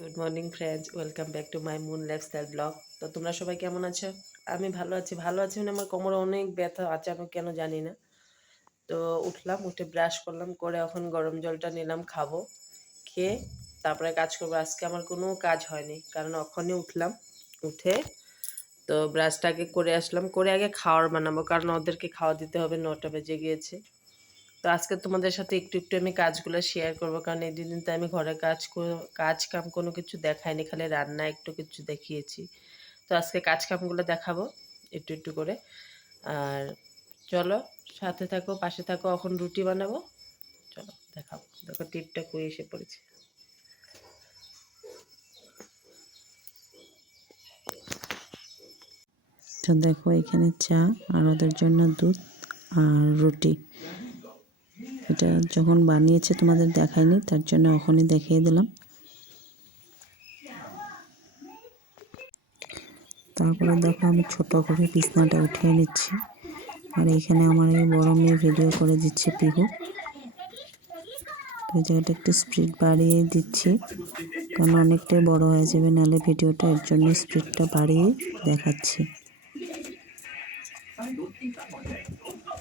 Good morning friends, welcome back to my moon lifestyle blog. তো তোমরা সবাই কেমন আছো? আমি ভালো আছি মানে আমার কোমরে অনেক ব্যথা আচানক কেন জানি না। তো উঠলাম, উঠে ব্রাশ করলাম, করে এখন গরম জলটা নিলাম, খাবো, খেয়ে তারপরে কাজ করবো। আজকে আমার কোনো কাজ হয়নি কারণ এখনই উঠলাম, উঠে তো ব্রাশটা আগে করে আসলাম, করে আগে খাওয়ার বানাবো কারণ ওদেরকে খাওয়া দিতে হবে, 9টা বেজে গিয়েছে। তো আজকে তোমাদের সাথে একটু একটু আমি কাজগুলো শেয়ার করবো কারণ এই দুদিন তো আমি ঘরে কাজ কাম কোনো কিছু দেখাইনি, খালি রান্না একটু কিছু দেখিয়েছি। তো আজকে কাজ কামগুলো দেখাবো একটু একটু করে। আর চলো, সাথে থাকো, পাশে থাকো। এখন রুটি বানাবো, চলো দেখাবো। দেখো টিপটা কই এসে পড়েছে। তো দেখো এখানে চা আর ওদের জন্য দুধ আর রুটি। এটা যখন বানিয়েছে তোমাদের দেখাইনি, তার জন্য এখনই দেখিয়ে দিলাম। তারপরে দেখো আমি ছোট করে বিছনাটা উঠিয়ে নিচ্ছি, আর এইখানে আমার এই বড় মেয়ে ভিডিও করে দিচ্ছে পিহু। তো এই জায়গাটা একটু স্পিড বাড়িয়ে দিচ্ছি কারণ অনেকটাই বড় হয়ে যাবে নাহলে ভিডিওটা, এর জন্য স্পিডটা বাড়িয়ে দেখাচ্ছি।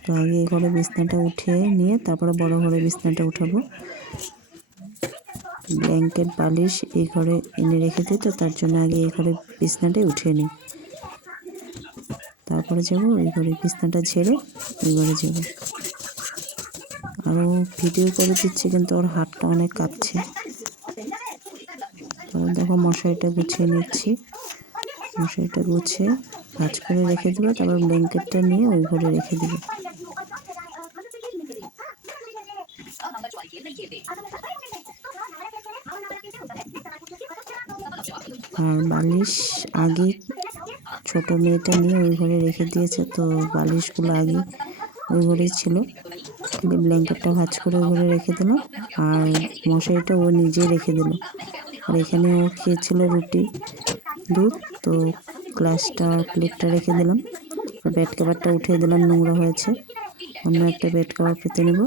তো আগে এই ঘরে বিছনাটা উঠিয়ে নিয়ে তারপরে বড় ঘরে বিছনাটা উঠাবো। ব্ল্যাঙ্কেট বালিশ এই ঘরে এনে রেখে দিই, তো তার জন্য আগে এই ঘরে বিছনাটাই উঠিয়ে নিই, তারপরে যাবো ওই ঘরে বিছনাটা ঝেড়ে ওই ঘরে যাবো। আরও ভিডিও করে দিচ্ছি কিন্তু ওর হাতটা অনেক কাঁপছে। তারপর দেখো মশারিটা গুছিয়ে নিচ্ছি, মশারিটা গুছিয়ে ভাঁজ করে রেখে দেবো, তারপর ব্ল্যাঙ্কেটটা নিয়ে ওই ঘরে রেখে দেবো। আর বালিশ আগে ছোট মেয়েটা নিয়ে ওই ঘরে রেখে দিয়েছে, তো বালিশগুলো আগে ওই ঘরেই ছিল, খালি ব্ল্যাঙ্কেটটা ভাঁজ করে ওই ঘরে রেখে দিলাম, আর মশারিটা ও নিজেই রেখে দিল। আর এখানে ও খেয়েছিল রুটি দুধ, তো গ্লাসটা প্লেটটা রেখে দিলাম। আর বেড কভারটা উঠিয়ে দিলাম, নোংরা হয়েছে, অন্য একটা বেড কভার পেতে নেব।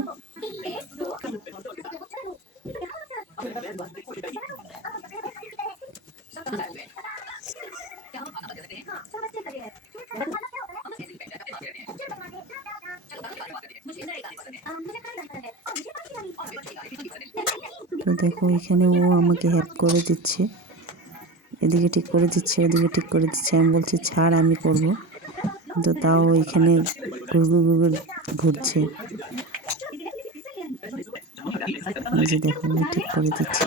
তো দেখো এখানে ও আমাকে হেল্প করে দিচ্ছে, এদিকে ঠিক করে দিচ্ছে ওদিকে ঠিক করে দিচ্ছে। আমি বলছি ছাড় আমি করব, কিন্তু তাও এখানে ঘুরঘুর ঘুরছে। এই যে দেখো আমি ঠিক করে দিচ্ছি।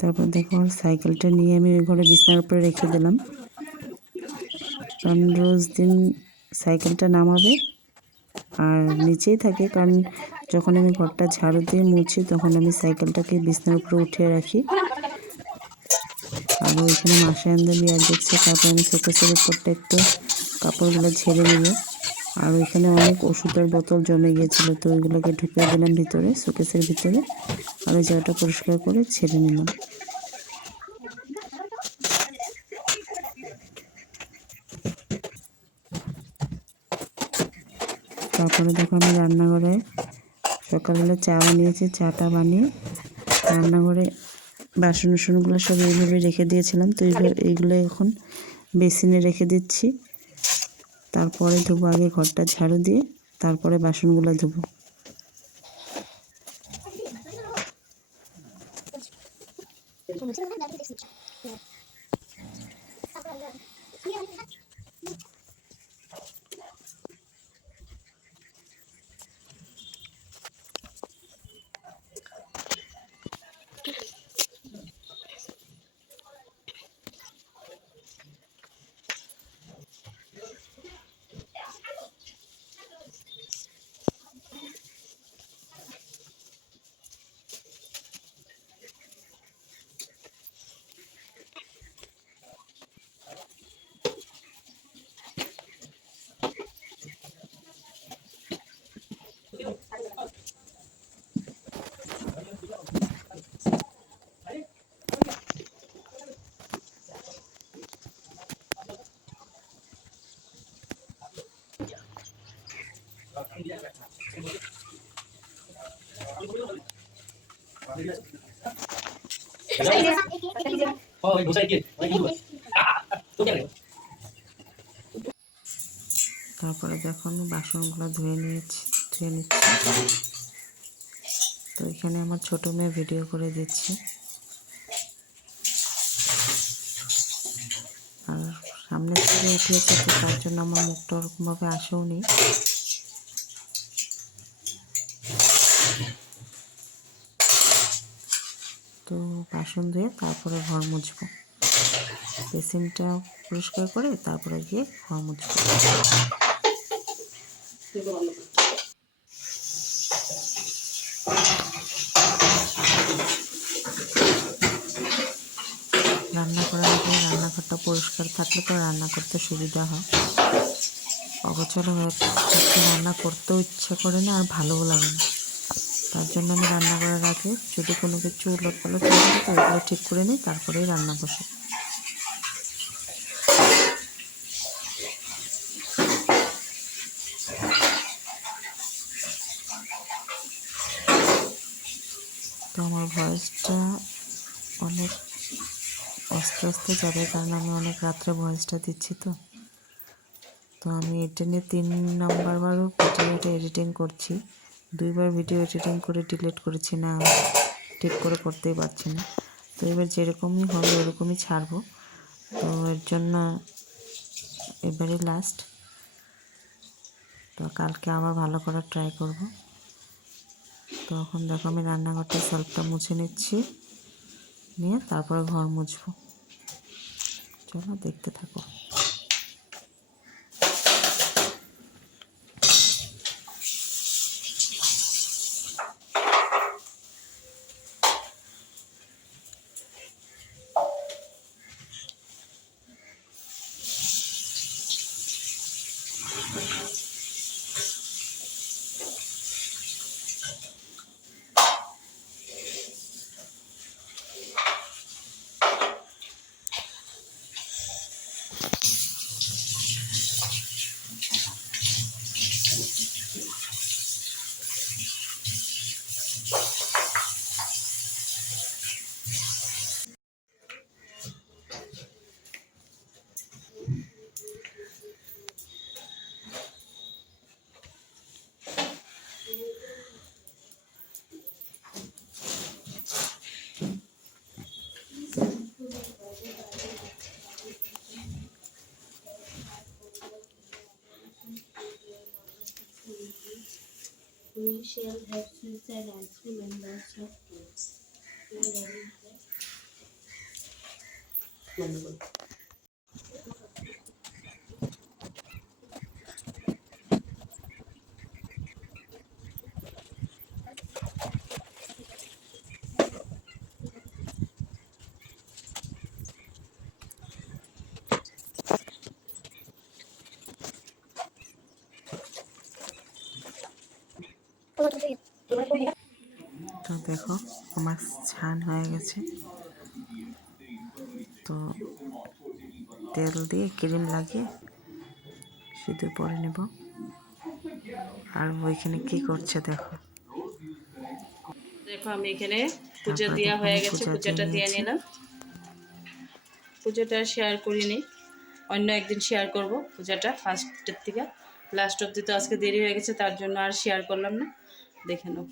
তারপর দেখো সাইকেলটা নিয়ে আমি ওই ঘরে বিছানার উপরে রেখে দিলাম, কারণ রোজ দিন সাইকেলটা নামাবে আর নিচেই থাকে, কারণ যখন আমি ঘরটা ঝাড়ু দিয়ে মুছি তখন আমি সাইকেলটাকে বিছানার উপরে উঠিয়ে রাখি। আর ওইখানে মাসে আন্দা বিয়ার দেখছে, তারপর আমি শোকেসের উপরটা একটু কাপড়গুলো ঝেড়ে নিব। আর ওইখানে অনেক ওষুধের বোতল জমে গিয়েছিল, তো ওইগুলোকে ঢুকিয়ে দিলাম ভিতরে, শোকেসের ভিতরে, আর ওই জায়গাটা পরিষ্কার করে ছেড়ে নিলাম। তারপরে দেখো আমি রান্নাঘরে সকালবেলা চা বানিয়েছি, চাটা বানিয়ে রান্নাঘরে বাসন টাসনগুলো সব এইভাবে রেখে দিয়েছিলাম, তো এইগুলো এখন বেসিনে রেখে দিচ্ছি। তারপরে ধোবো, আগে ঘরটা ঝাড়ু দিয়ে তারপরে বাসনগুলো ধোবো। তারপরে দেখো আমি বাসনগুলো ধুয়ে নিচ্ছি। তো এখানে আমার ছোট মেয়ে ভিডিও করে দিচ্ছে, আর সামনে থেকে উঠিয়েছে, তো তার জন্য আমার মুখটা ওরকমভাবে আসেও নি। তো বাসন ধুয়ে তারপরে ঘর মুছবো, বেসিনটা পরিষ্কার করে তারপরে গিয়ে ঘর মুছবো। রান্না করার আগে রান্নাঘরটা পরিষ্কার থাকলে তো রান্না করতে সুবিধা হয়। অগোছালো হয়ে থাকলে রান্না করতেও ইচ্ছা করে না, আর ভালোও লাগে না। তার জন্য আমি রান্না করার আগে যদি কোনো কিছু উলটপালট হয়ে যায় তো ওগুলো ঠিক করে নিই, তারপরেই রান্না বসে। তো আমার ভয়েসটা অনেক আস্তে আস্তে যাবে, কারণ আমি অনেক রাত্রে ভয়েসটা দিচ্ছি। তো আমি এটা নিয়ে 3 নাম্বারবারও ভিডিওটা এডিটিং করছি, 2বার ভিডিও এডিটিং করে ডিলিট করেছি, না ঠিক করে করতেই পারছি না। তো এবার যেরকমই হবে ওরকমই ছাড়বো। তো এর জন্য এবারে লাস্ট। তো কালকে আবার ভালো করে ট্রাই করব। তো এখন দেখো আমি রান্নাঘরটা সেলফটা মুছে নিচ্ছি, নিয়ে তারপরে ঘর মুছবো। চলো দেখতে থাকো। We shall have suicide and three members of kids. তো দেখো আমার ছান হয়ে গেছে। তো তেল দিয়ে ক্রিম লাগিয়ে সিঁদুর পরে নেব। আর ওইখানে কি করছে দেখো। দেখো আমি এখানে পূজা তারপরে দেওয়া দেখো হয়ে আমি গেছে, পূজা দিয়ে পূজাটা দিয়ে নিয়েছি। নিলাম। পূজাটা শেয়ার করিনি, অন্য একদিন শেয়ার করব পূজাটা ফার্স্টের থেকে লাস্ট অবধি। তো আজকে দেরি হয়ে গেছে, তার জন্য আর শেয়ার করলাম না, দেখে নাও।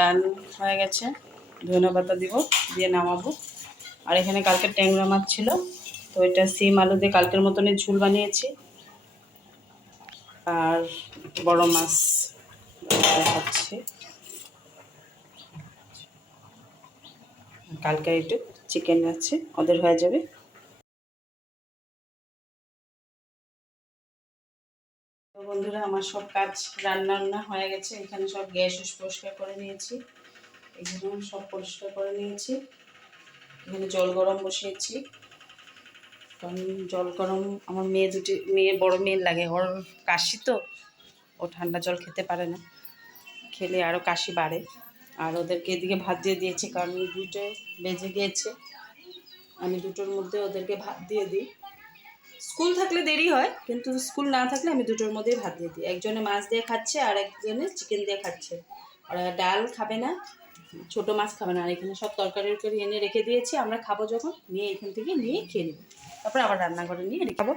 ডাল হয়ে গেছে, ধনে পাতা দিব, দিয়ে নামাবো। আর এখানে কালকে ট্যাংরা মাছ ছিল, তো এটা সিম আলু দিয়ে কালকের মতনই ঝুল বানিয়েছি। আর বড় মাছ দেখাচ্ছি, কালকে একটু চিকেন আছে, ওদের হয়ে যাবে। তো বন্ধুরা, আমার সব কাজ রান্না হয়ে গেছে। এখানে সব গ্যাস পরিষ্কার করে নিয়েছি, এখানে সব পরিষ্কার করে নিয়েছি। এখানে জল গরম বসিয়েছি, কারণ জল গরম আমার বড় মেয়ের লাগে, ওর কাশি, তো ও ঠান্ডা জল খেতে পারে না, খেলে আরও কাশি বাড়ে। আর ওদেরকে এদিকে ভাত দিয়ে দিয়েছি, কারণ 2টো বেজে গিয়েছে। আমি 2টোর মধ্যে ওদেরকে ভাত দিয়ে দিই। স্কুল থাকলে দেরি হয়, কিন্তু স্কুল না থাকলে আমি 2টোর মধ্যেই ভাত দিয়ে দিই। একজনে মাছ দিয়ে খাচ্ছে আর একজনে চিকেন দিয়ে খাচ্ছে। আর ডাল খাবে না, ছোটো মাছ খাবে না। আর এখানে সব তরকারি এনে রেখে দিয়েছি, আমরা খাবো যখন নিয়ে এখান থেকে নিয়ে খেয়ে নেব, তারপরে আবার রান্নাঘরে নিয়ে রেখে খাবো।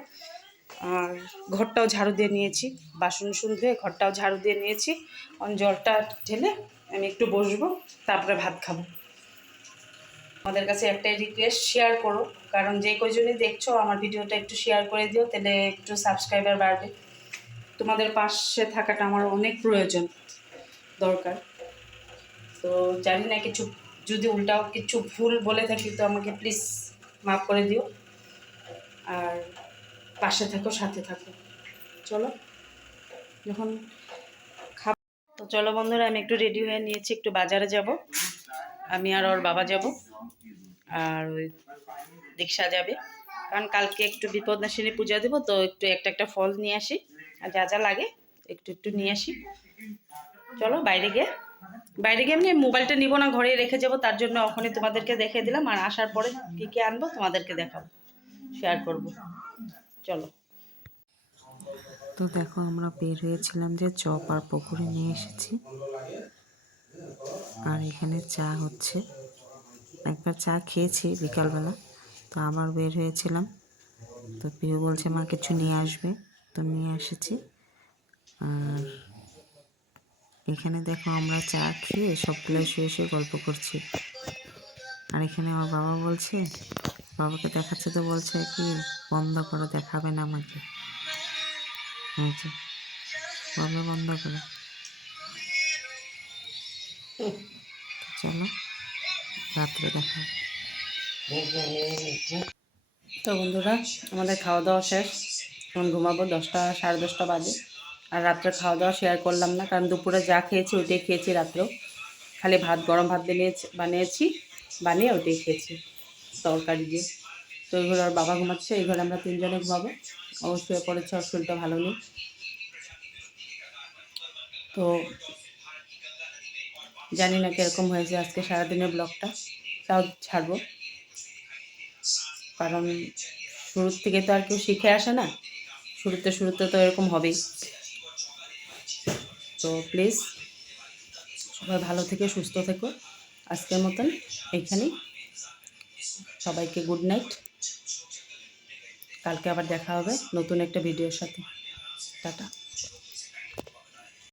আর ঘরটাও ঝাড়ু দিয়ে নিয়েছি, বাসন ধুয়ে ঘরটাও ঝাড়ু দিয়ে নিয়েছি। জলটা ঢেলে আমি একটু বসবো, তারপরে ভাত খাবো। আমাদের কাছে একটাই রিকোয়েস্ট, শেয়ার করো, কারণ যে কয়জনই দেখছো আমার ভিডিওটা একটু শেয়ার করে দিও, তাহলে একটু সাবস্ক্রাইবার বাড়বে। তোমাদের পাশে থাকাটা আমার অনেক প্রয়োজন, দরকার। তো জানি না, কিছু যদি উল্টাও কিছু ভুল বলে থাকি তো আমাকে প্লিজ মাফ করে দিও, আর পাশে থাকো, সাথে থাকো। চলো যখন তো চলো বন্ধুরা, আমি একটু রেডি হয়ে নিয়েছি, একটু বাজারে যাব। আমি আর ওর বাবা যাব, আর ওই দীক্ষা যাবে, কারণ কালকে একটু বিপদনাশিনী পূজা দেবো, তো একটু একটা ফল নিয়ে আসি, আর যা যা লাগে একটু নিয়ে আসি। চলো বাইরে গিয়ে আমি মোবাইলটা নিব না, ঘরে রেখে যাব, তার জন্য ওখানে তোমাদেরকে দেখে দিলাম। আর আসার পরে কী আনবো তোমাদেরকে দেখাবো, শেয়ার করব। চলো। তো দেখো, আমরা বের হয়েছিলাম যে চপ আর পকোড়ি নিয়ে এসেছি। আর এখানে চা হচ্ছে, একবার চা খেয়েছি বিকালবেলা, তো আবার বের হয়েছিলাম। তো প্রিয় বলছে মা কিছু নিয়ে আসবে, তো নিয়ে এসেছি। আর এখানে দেখো, আমরা চা খেয়ে সবগুলো শুয়ে গল্প করছি। আর এখানে আমার বাবা বলছে, বাবাকে দেখাচ্ছে, তো বলছে কি বন্ধ করো, দেখাবে না আমাকে। বাবা বন্ধ করো। চলো রাত্রে দেখা। তো বন্ধুরা, আমাদের খাওয়া দাওয়া শেষ, এখন ঘুমাবো। 10টা 10:30 বাজে। আর রাত্রে খাওয়া দাওয়া শেয়ার করলাম না, কারণ দুপুরে যা খেয়েছি ওইটাই খেয়েছি রাত্রেও। খালি গরম ভাত বানিয়ে ওইটাই খেয়েছি তরকারি দিয়ে। তো এই ঘরে ওর বাবা ঘুমাচ্ছে, এই ঘরে আমরা 3জনে ঘুমাবো। ও শুয়ে পড়েছে, ওর শরীরটা ভালো নেই। তো জানি না কীরকম হয়েছে আজকে সারাদিনের ব্লগটা, তাও ছাড়বো, কারণ শুরুর থেকে তো আর কেউ শিখে আসে না, শুরুতে তো এরকম হবেই। তো প্লিজ সবাই ভালো থেকে সুস্থ থেকো। আজকের মতন এইখানেই, সবাইকে গুড নাইট। কালকে আবার দেখা হবে নতুন একটা ভিডিওর সাথে। টাটা।